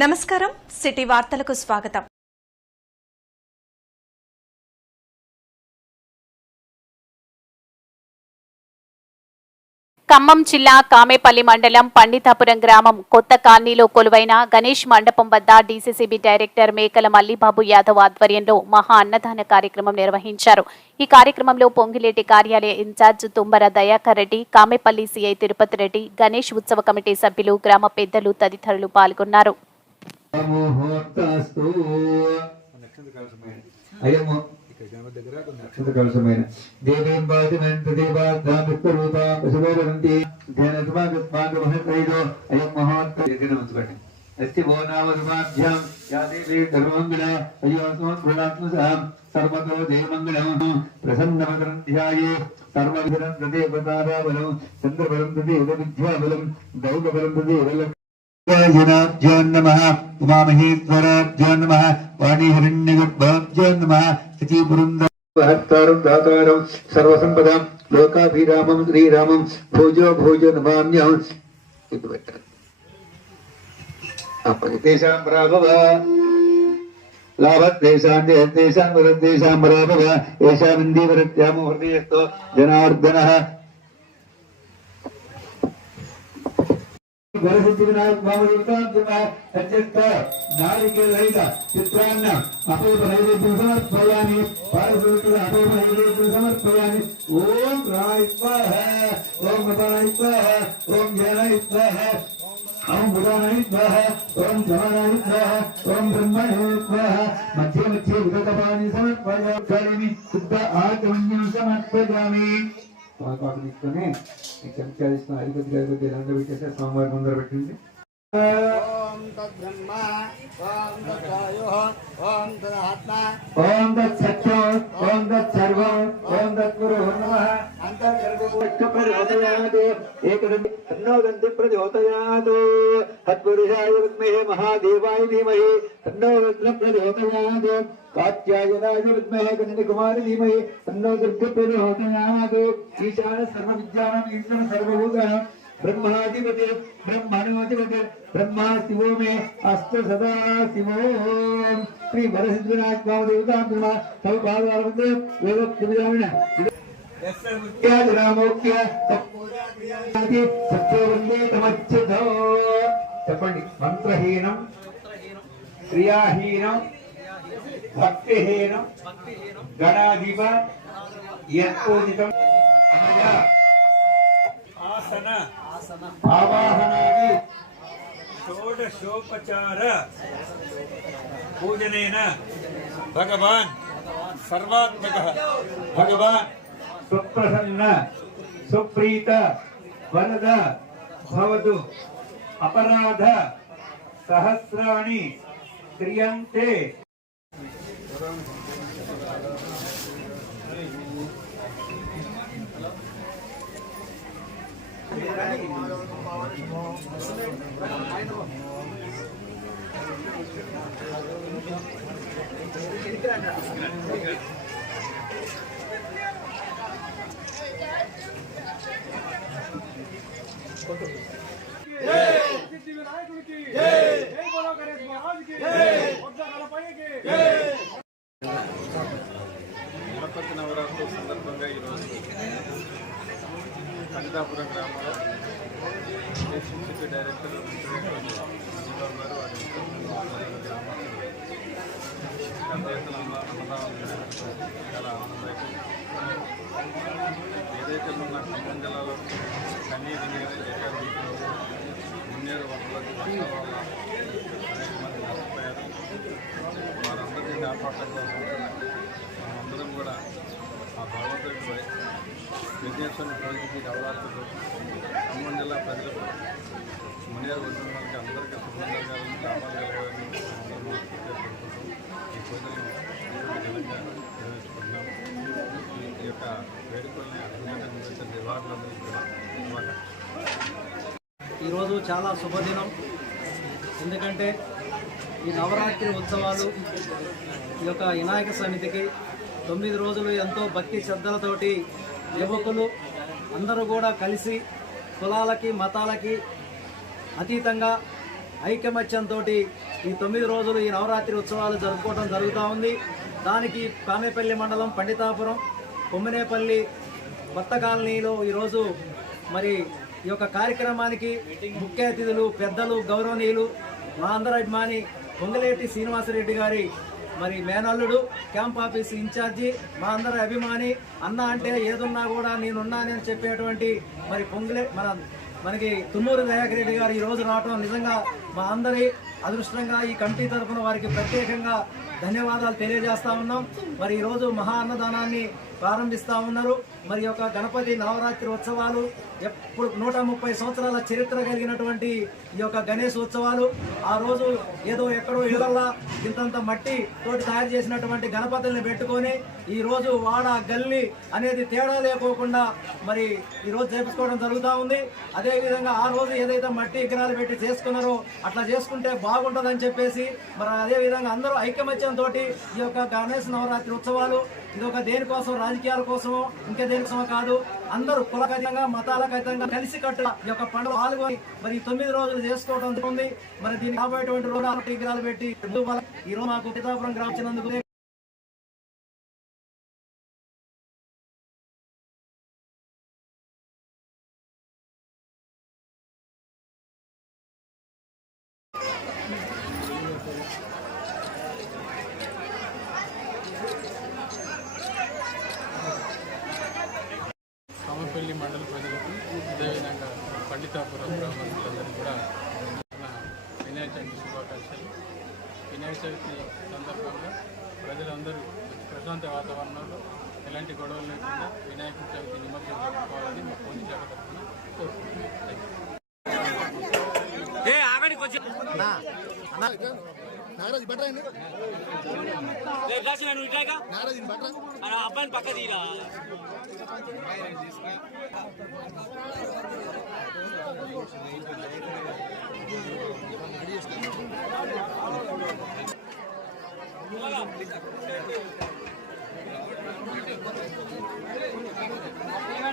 నమస్కారం సిటీ వార్తలకు స్వాగతం. ఖమ్మం జిల్లా కామేపల్లి మండలం పండితాపురం గ్రామం కొత్త కాలనీలో కొలువైన గణేష్ మండపం వద్ద డీసీసీబీ డైరెక్టర్ మేకల మల్లిబాబు యాదవ్ ఆధ్వర్యంలో మహా అన్నదాన కార్యక్రమం నిర్వహించారు. ఈ కార్యక్రమంలో పొంగిలేటి కార్యాలయ in charge Tumbara Dayakar Reddy Kamepalli CI Tirupati Reddy Ganesh ఉత్సవ కమిటీ సభ్యులు గ్రామ పెద్దలు తదితరులు పాల్గొన్నారు. ముహూర్తస్తు అయము. అక్షత కలసమైన దేవీం బాధిమంత దేవాద్దాం విశ్వరూపా పశుభోగంతి ధ్యానత్మాగత్మాగమహైదో అయం ముహూర్త దగ్గర ఉంచుకోండి. అస్తి భో నామధుమాభ్యాం యా దేవీ ధర్మమంగళ. అయోస్మత్ప్రణాత్మసాం సర్వతో దేవమంగళం ప్రసన్నమకరం ధ్యాయే. సర్వవిధరం తదేవతారాబలం చంద్రబలం తదేవ విద్యాబలం దౌగబలం తదేవ ज्योन्नमः उमामहेश्वराभ्योन्नमः वाणीहरिण्यगर्भाभ्योन्नमः शचीपुरुन्दहत्तारं दातारं सर्वसम्पदां लोकाभिरामं श्रीरामं भोजो भोजो नमाम्यहं तेषां प्राभव लाभत्तेषां जयत्तेषां वरत्तेषां प्राभव येषामिन्दीवरत्यामो हृदयस्थो जनार्दनः ವರಸಿದ್ಧಿ ವಿನಾಯಕ ಭಾವ ಯುಕ್ತಾಂತಿಮ ಸಂಯುಕ್ತ ನಾರಿಕೆ ರಹಿತ ಚಿತ್ರಾನ್ನ ಅಪೂರ್ವ ನೈವೇದ್ಯ ಸಮರ್ಪಯಾಮಿ ಪಾರಸೂತ್ರ ಅಪೂರ್ವ ನೈವೇದ್ಯ ಸಮರ್ಪಯಾಮಿ ಓಂ ರಾಯ ಓಂ ಮೃತಾಯ ಓಂ ಜ್ಞಾನಾಯ ओम बुधानाय स्वाहा ओम धनानाय स्वाहा ओम ब्रह्मणे स्वाहा मध्ये मध्ये उदकपानि समर्पयामि शुद्ध आत्मन्यं समर्पयामि పాపాకు తీసుకొని ఈ చెంచా తీసుకొని అధిపతి గారి కొద్ది దాంట్లో పెట్టేస్తే సోమవారం ముందర పెట్టింది. ఓం తద్బ్రహ్మ ఓం తద్వాయు ఓం గురు నమః. प्रचोदयात् तत्पुरुषाय विद्महे महादेवाय धीमहि तन्नो रुद्रः प्रचोदयात् कात्यायनाय विद्महे गणनिकुमार धीमहि तन्नो दुर्गः प्रचोदयात् ईशान सर्वविद्यानाम् ईश्वर सर्वभूतः ब्रह्माधिपति ब्रह्मणोधिपति ब्रह्मा शिवो मे, अस्त सदा शिवो। श्री भरसिद्धिनाथ देवता तव पादारविंद वेद చెప్పండి మంత్రహీనం క్రియాహీనం భక్తిహీనం గణాధిప యత్పూజితం అమయ ఆసన ఆవాహనాది షోడశోపచార పూజనేన భగవాన్ సర్వాత్మక భగవాన్ సుప్రసన్న సుప్రీత వరద భవదు అపరాధ సహస్రాణి క్రియంతే. చరిత్ర వినాయకుడికి నవరాత్రి సందర్భంగా ఈరోజు కందాపురం గ్రామంలో ఎస్ఎంసీ డైరెక్టర్ ఉన్నటువంటి గారు వారి గ్రామస్తులు అన్నదానం చాలా ఆనందం ఏదైతే మొన్న ఖమ్మం జిల్లాలో కన్నీరు నీరు లేక మున్నేరు వరదలకు వర్షాల వల్ల అనేక మంది నష్టపోయారు వారందరినీ కాపాడటం కోసం కూడా ఆ భగవంతుడిపై విఘ్నేశ్వరుని ప్రజలకి నవరాత్రులు ఖమ్మం జిల్లా ప్రజలకు మున్నేరు వచ్చిన వాళ్ళకి అందరికీ శుభం జరగాలని లాభాలు కలగాలని ఈ పూజలను ఘనంగా యొక్క వేడుకల్ని అద్భుతంగా నిర్వహించిన కూడా ఈరోజు చాలా శుభదినం. ఎందుకంటే ఈ నవరాత్రి ఉత్సవాలు ఈ యొక్క వినాయక సమితికి తొమ్మిది రోజులు ఎంతో భక్తి శ్రద్ధలతోటి యువకులు అందరూ కూడా కలిసి కులాలకి మతాలకి అతీతంగా ఐకమత్యంతో ఈ తొమ్మిది రోజులు ఈ నవరాత్రి ఉత్సవాలు జరుపుకోవడం జరుగుతూ ఉంది. దానికి కామేపల్లి మండలం పండితాపురం కొమ్మినేపల్లి కొత్త కాలనీలో ఈరోజు మరి ఈ యొక్క కార్యక్రమానికి ముఖ్య అతిథులు పెద్దలు గౌరవనీయులు మా అందరి అభిమాని పొంగలేటి శ్రీనివాసరెడ్డి గారి మరి మేనల్లుడు క్యాంప్ ఆఫీస్ ఇన్ఛార్జి మా అందరి అభిమాని అన్న అంటే ఏదున్నా కూడా నేనున్నానని చెప్పేటువంటి మరి పొంగలే మన మనకి తుమ్మూరు దయాకరెడ్డి గారు ఈరోజు రావడం నిజంగా మా అందరి అదృష్టంగా ఈ కమిటీ తరఫున వారికి ప్రత్యేకంగా ధన్యవాదాలు తెలియజేస్తా ఉన్నాం. మరి ఈరోజు మహా అన్నదానాన్ని ప్రారంభిస్తూ ఉన్నారు. మరి యొక్క గణపతి నవరాత్రి ఉత్సవాలు ఎప్పుడు నూట ముప్పై సంవత్సరాల చరిత్ర కలిగినటువంటి ఈ యొక్క గణేష్ ఉత్సవాలు ఆ రోజు ఏదో ఎక్కడో ఇళ్ళల్లా ఇంతంత మట్టి తోటి తయారు చేసినటువంటి గణపతుల్ని పెట్టుకొని ఈ రోజు వాడ గల్లి అనేది తేడా లేకోకుండా మరి ఈ రోజు చేపించుకోవడం జరుగుతూ ఉంది. అదేవిధంగా ఆ రోజు ఏదైతే మట్టి విగ్రహాలు పెట్టి చేసుకున్నారో అట్లా చేసుకుంటే బాగుంటుందని చెప్పేసి మరి అదే విధంగా అందరూ ఐకమత్యంతో ఈ యొక్క గణేష్ నవరాత్రి ఉత్సవాలు ఇది ఒక దేనికోసం? రాజకీయాల కోసం ఇంకా దేనికోసం కాదు. అందరూ కులకతంగా మతాలకతంగా కలిసి కట్టు ఈ యొక్క పండుగ పాల్గొని మరి తొమ్మిది రోజులు చేసుకోవడం ఉంది మరి దీనికి రాబోయేటువంటి రోజులు విగ్రహాలు పెట్టి ఈ రోజు మాకు పితాపురం గ్రామం ఇచ్చినందుకు కామపల్లి మండల ప్రజలకు అదేవిధంగా పండితాపురం గ్రామస్తులందరికీ కూడా వినాయక చవితి శుభాకాంక్షలు. వినాయక చవితి సందర్భంగా ప్రజలందరూ ప్రశాంత వాతావరణంలో ఎలాంటి గొడవలు లేకుండా వినాయక చవితి నిమజ్జనం జరుపుకోవాలని మా పోలీస్ శాఖ తరఫున కోరుకుంటున్నాను థ్యాంక్ యూ. నాగరాజు బట్రా నాగరాజు బట్రా అబ్బాయిని పక్క తీరా? ఉంటుండేట